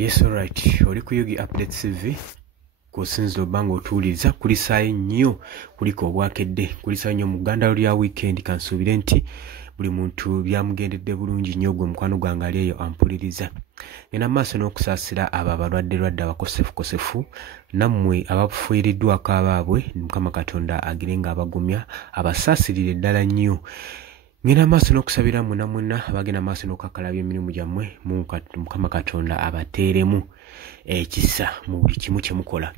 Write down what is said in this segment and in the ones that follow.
Yes, all right. Oli ku Yugi Update CV kusinzira obanga otuwuliriza kuli saayi nnyo kuliko obwakedde kuli saayi nnyo mu Uganda lya weekend kansuubire nti buli muntu byamugendedde bulungi nnyo gwe mukwano gwange ali eyo ampuliriza. Ngenda maaso n'okusaasira abo abalwadde abakosefu nammwe abafuiriddwako abaabwe Mukama Katonda agire nga abagumya abasaasirire ddala nnyo. Ngenda maaso n'okusabira mwena abagenda maaso n'okukakalabya emirimu gyammwe Mukama Katonda abateeremu ekisa mu buli kimu kye mukola.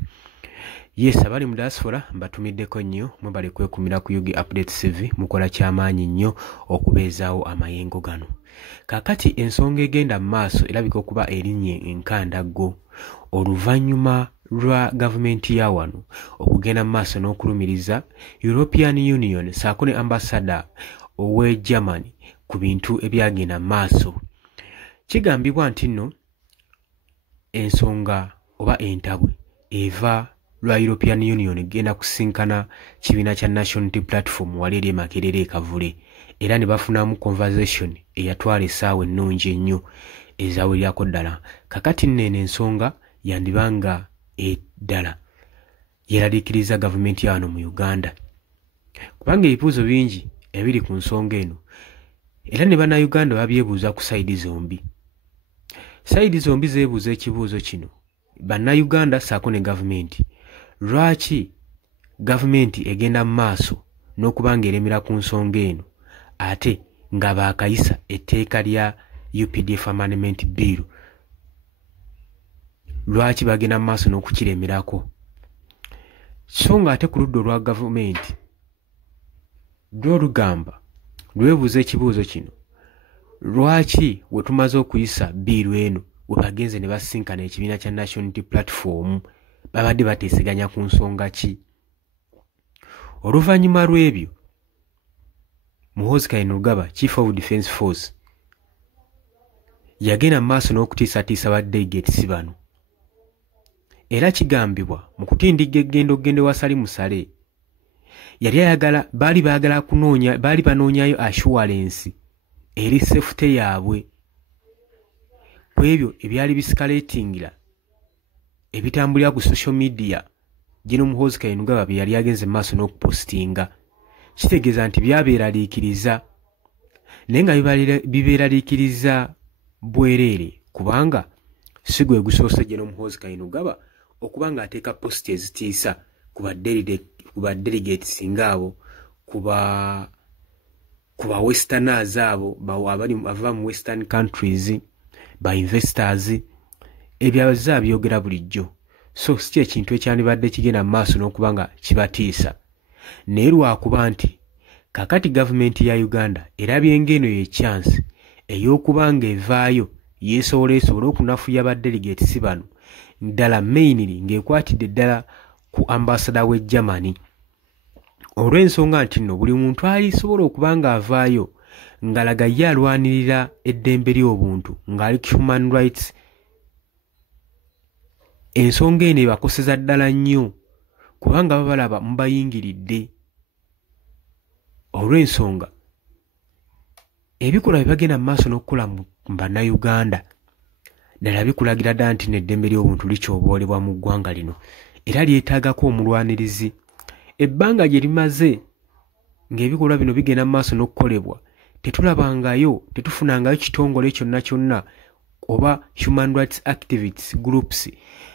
Yes, abali mu diaspora mbatumiddeko nnyo mwebale kwekumira ku Yugi Update CV mukola kyamaanyi nnyo okubeezaawo amayengo gano. Kaakati ensonga egenda mu maaso erabika okuba erinnye enkandaggo oluvannyuma lwa gavumenti ya wano okugenda mu maaso n'okulumiriza European Union saako ne ambassador owe Germany ku bintu ebyagenda mu maaso. Kigambibwa nti nno ensonga oba entabwe eva lwa European Union genda kusinkana kibiina kya National Unity Platform wali eri Makerere e Kavule era ne bafunamu conversation eyatwala essaawa ennungi ennyo ezaawulyako ddala. Kakati nneeno ensonga yandibanga eddala yeraliikiriza gavumenti ya wano mu Uganda kubanga ebibuuzo bingi ebiri ku nsonga eno era ne bannayuganda babyebuuza ku sayidi zombi. Sayidi zombi zeebuuza ekibuuzo kino bannayuganda saako ne gavumenti. Lwaki gavumenti egenda mu maaso n'okubanga eremera ku nsonga eno ate nga baakayisa etteeka lya UPDF Amendment Bill? Lwaki bagenda mu maaso n'okukiremerako? So nga ate ku ludda olwa gavumenti lwo lugamba lwebuuza ekibuuzo kino lwaki we tumaze okuyisa biiru eno we bagenze ne basinkana ekibiina kya National Unity Platform babadde bateeseganya ku nsonga ki? Oluvannyuma lw'ebyo Muhoozi Kainerugaba Chief of Defence Force yagenda mu maaso n'okutiisatiisa ba delegates bano era kigambibwa mu kutindiga eggendo wasali musale yali ayagala baali banoonyayo assurance eri safety yaabwe ku ebyo ebyali bisikaleetingira ebitambulira ku social media gino Muhoozi Kainerugaba bye yali agenze mu maaso n'okupostinga. Kitegeeza nti byabeeraliikiriza naye nga bibeeraliikiriza bwereere kubanga si gwe gusoose gino Muhoozi Kainerugaba okuba ng'ateeka post ezitiisa ku ba delegates ng'abo ku ba westerners abo ava mu western countries ba investors ebyaza byogera bulijjo. So si ekintu ekyandibadde kigenda mu maaso n'okuba nga kibatiisa naye lwakuba nti kakati gavumenti ya Uganda erabye ng'eno ye chance ey'okuba nga evaayo esobola okunafuya ba delegates bano ddala mainly ng'ekwatidde ddala ku ambassador we Germany olw'ensonga nti nno buli muntu alisobola okuba nga avaayo ng'alaga ye alwanirira eddembe ly'obuntu ng'ali human rights. Ensonga eno ebakoseza ddala nnyo kubanga babalaba mubayingiridde. Olw'ensonga ebikola bibagenda mu maaso n'okukola mu bannayuganda ddala bikulagira ddala nti n'eddembe ly'obuntu likyoboolebwa mu ggwanga lino era lyetaagako omulwanirizi. Ebbanga gye limaze ng'ebikolwa bino bigenda mu maaso n'okukolebwa tetufunangayo kitongole kyonna oba human rights activists groups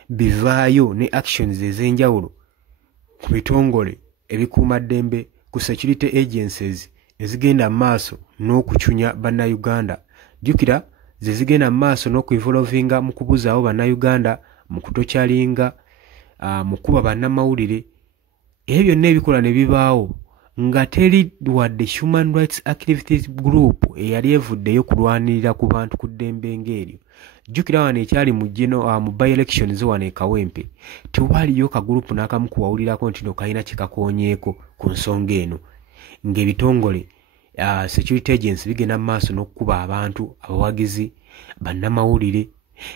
bivaayo ne actions ez'enjawulo ku bitongole ebikuuma ddembe ku security agencies ezigenda mu maaso n'okucunya bannayuganda. Jjukira ze zigenda mu maaso n'okuinvolvinga mu kubuzaawo bannayuganda mu kutokyalinga mu kuba bannamawulire. Ebyo byonna ebikola ne bibaawo nga teri wadde human rights activities group eyali evuddeyo kulwanirira ku bantu ku ddembe ng'eryo. Jjukira wano ekyali mu by-elections wano e Kawempe tewaliyo kagurupu n'akamu kuwawulirako nti no kalina kikakoonyeeko ku nsonga eno ng'ebitongole security agents bigenda mu maaso n'okukuba abantu abawagizi bannamawulire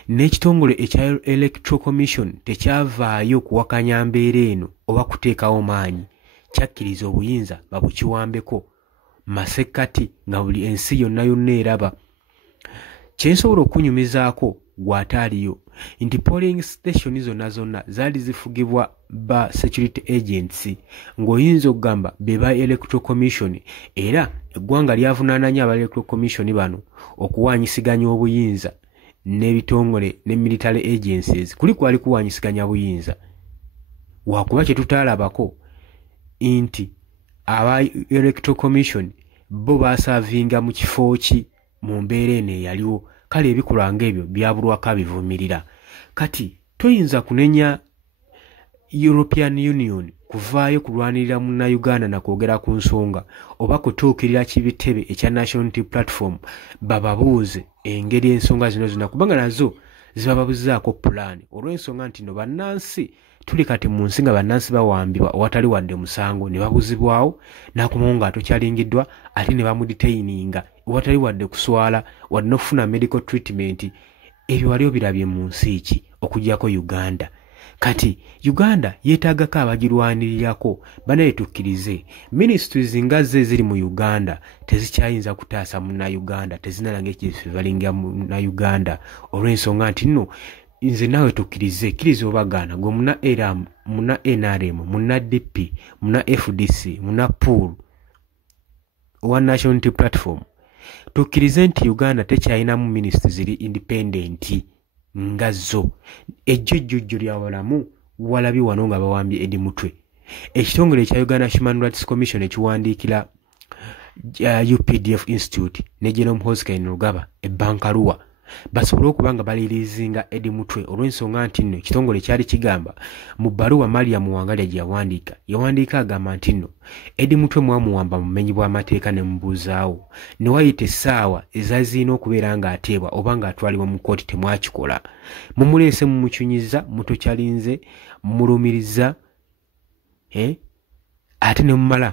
n'ekitongole ekya Electoral Commission tekyavaayo kuwakanya mbeera eno oba kuteekawo maanyi. Kyakkiriza obuyinza babukiwambeko masekkati nga buli ensi yonna eraba. Kyensobola okunyumizaako gwataaliyo nti polling station zonna zaali zifugibwa ba security agents ng'oyinza okugamba be ba electoral commission era eggwanga lyavunaananya aba electoral commission bano okuwaanyisiganya obuyinza n'ebitongole ne military agencies kuli kwali kuwaanyisiganya buyinza wakuba kye tutaalabako nti aba electoral commission bo basaavinga mu kifo ki mu mbeera eno eyaliwo kale ebikolwa ng'ebyo byabulwako bivumirira kati toyinza kunenya European Union kuvaayo kulwanirira munnayuganda na kwogera ku nsonga oba kutuukirira kibitebe ekya National Unity Platform bababuuze engeri ensonga zino zonna kubanga nazo zibababuzaako pulaani olw'ensonga nti no bannansi tuli kati mu nsi nga bannansi bawambibwa awatali wadde musango ne babuzibwawo n'akomawo nga atokyalingiddwa ate ne bamudetaininga awatali wadde kuswala wadde n'okufuna medical treatment ebyo wali obirabye mu nsi ki okuggyako Uganda kati Uganda yeetaagako abagirwanirirako banaye tukkirize ministries nga ze ziri mu Uganda tezikyayinza kutaasa munnayuganda tezinalanga ekyefe balinga munnayuganda olw'ensonga nti nno nze nawe tukkirize kkiriza obagaana gwe muna ERAM muna NRM muna DP muna FDC muna POOL One National Unity Platform tukkirize nti Uganda tekyayinamu ministries ziri independent nga zo ejjojjo lyawalamu walabi wano nga bawambye Edi Mutwe ekitongole ekya Uganda Human Rights Commission ekiwandiikira UPDF Institute ne Genome Hoskine Rugaba ebbankaluwa basobole okuba nga balirizinga Edi Mutwe olw'ensonga nti nno ekitongole kyali kigamba mu bbaluwa Mariam Wangalya gye yawandiika agamba nti nno Edi Mutwe mwamuwamba mu bumenyi bw'amateeka ne mubuzaawo ne wayita essaawa ezazirina okubeera ng'ateebwa oba ng'atwalibwa mu kkooti temwakikola mumuleese mumukyunyiza mutokyalinze mumulumiriza ate ne mumala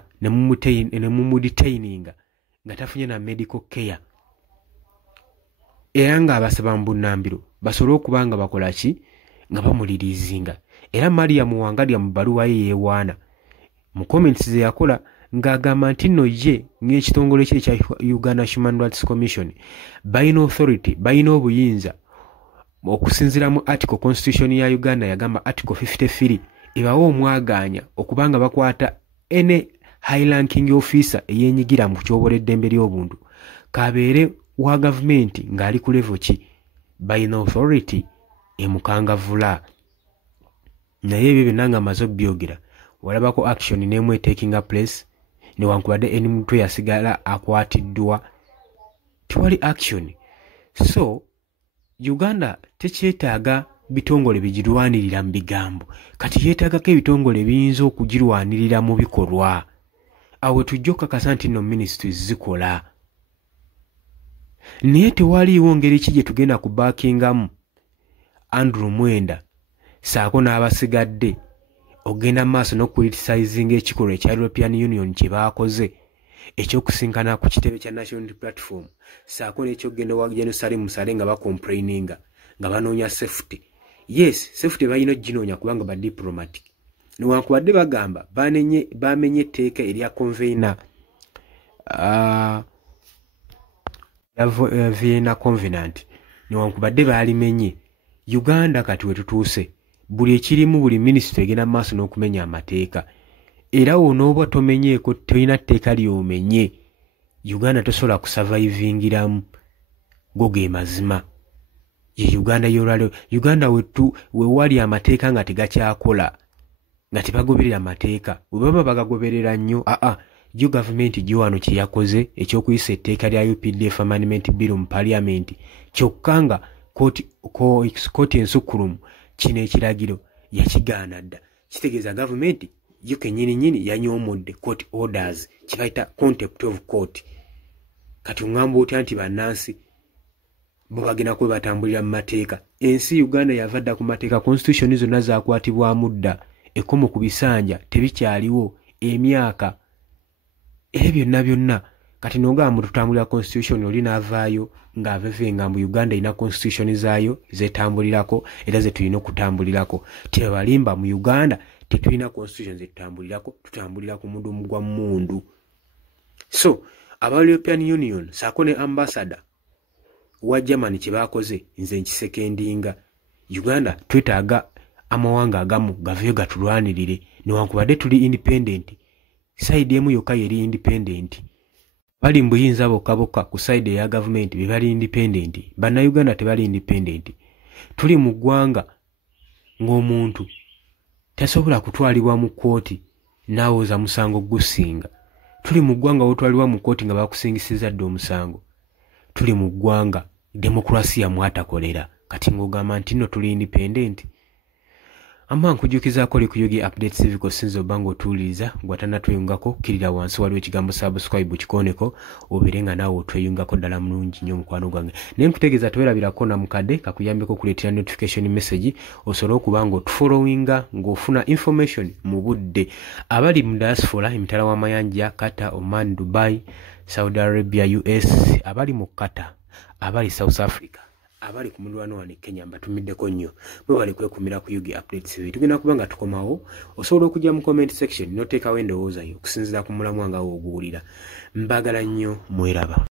ne mumudetaininga nga tafunye na medical care era ng'abasaba mu bunnambiro basobole okuba nga bakola ki nga bamulirizinga era Mariam Wangalya mu bbaluwa ye yeewaana mu comments ze yakola ng'agamba nti nno ye ng'ekitongole kye ekya Uganda Human Rights Commission balina authority balina obuyinza okusinziira mu article constitution ya Uganda yagamba article 53 ebawa omwagaanya okuba nga bakwata ene high ranking officer eyeenyigira mu kyobola eddembe ly'obuntu kabeere wa government ng'ali ku level ki balina authority emukangavula naye ebyo byonna nga maze byogera walabako action n'emu taking a place newankubadde Edi Mutwe yasigala akwatiddwa tewali action so Uganda tekyetaaga bitongole bigirwanirira mu bigambo kati yeetaagako ebitongole biyinza okugirwanirira mu bikolwa awo tujja okukakasa nti nno ministries zikola naye tewaliiwo ngeri ki gye tugenda kubaakingamu Andrew Mwenda saako n'abasigadde ogenda maaso n'okucriticizinga ekikolwa ekya European Union kye baakoze ekyokusinkana ku kitebe kya National Unity Platform saako n'ekyogenda wa Jerusalem Musale nga bacomplaininga nga banoonya safety yes safety balina oginoonya kubanga ba diplomatic newankubadde bagamba bamenye etteeka erya convener Vienna Covenant newankubadde baalimenye Uganda kati wetutuuse buli ekirimu buli minisitule egenda maaso n'okumenya amateeka era wonooba tomenyeeko tolina tteeka ly'omenye Uganda tosobola kusurvivingiramu go ge mazima ye Uganda y'olwaleero Uganda wewali amateeka nga tegakyakola nga tebagoberera amateeka bwe baba bagagoberera nnyo yo gavumenti gye wano kye yakoze ekyokuyisa etteeka lya UPDF Amendment Bill mu Parliament kyokka nga kooti ensukkulumu kino ekiragiro yakigaana dda kitegeeza gavumenti yo kennyini yanyoomodde court orders kibayita contempt of court kati ngamba otya nti bannansi bo bagenda kuba batambulira mu mateeka ensi Uganda yavadda ku mateeka constitution zonna zaakwatibwamu dda ekkomo ku bisanja tebikyaliwo emyaka ebyo byonna kati nogamba mu tutambulira constitution oli n'avaayo ng'avevenga mu Uganda ina constitution zaayo zetambulirako era ze tulina okutambulirako tebalimba mu Uganda tetulina constitution zetutambulirako tutambulira ku mudumu gwa mundu so aba European Union saako ne ambassador wa Germany kye bakoze nze nkisekendinga. Uganda twetaaga amawanga agamu gaveyo gatulwanirire newankubadde tuli independent. Side emu yokka yeri independent. Bali mbuyinza bokka ku side ya government be bali independent. Bana Uganda tebali independent. Tuli mu ggwanga ng'omuntu tasobola kutwalibwa mu kkooti n'awooza musango gusinga. Tuli mu ggwanga wotwalibwa mu kkooti nga bakusingisiza dde omusango. Tuli mu ggwanga demokrasiya mwatakolera kati ng'ogamba nti nno tuli independent. Amma nkujukizaako ku Yugi Updates TV ko sinzo bango tuuliza gwatana tweyungako kirira wansi waliwo ekigambo subscribe kikoneko oberenga naawe otweyungako ddala mulungi nnyo mukwano gwange. Naye nkutegeeza tewerabirako na mukadde kakuyambeko kuleetera notification message osobole okuba ng'otufollowinga ng'ofuna information mu budde. Abali mu diaspora emitala w'amayanja Qatar, Oman, Dubai, Saudi Arabia, US, abali mu Qatar, abali South Africa, abali ku mulwana wa Kenya mbatumiddeko nnyo. Mwebale kwekumira ku Yugi Updates TV. Tugenda kuba nga tukomawo osobola okujja mu comment section n'oteekawo endowooza yo okusinziira ku mulamu wange woguwulira. Mbagala nnyo mweraba.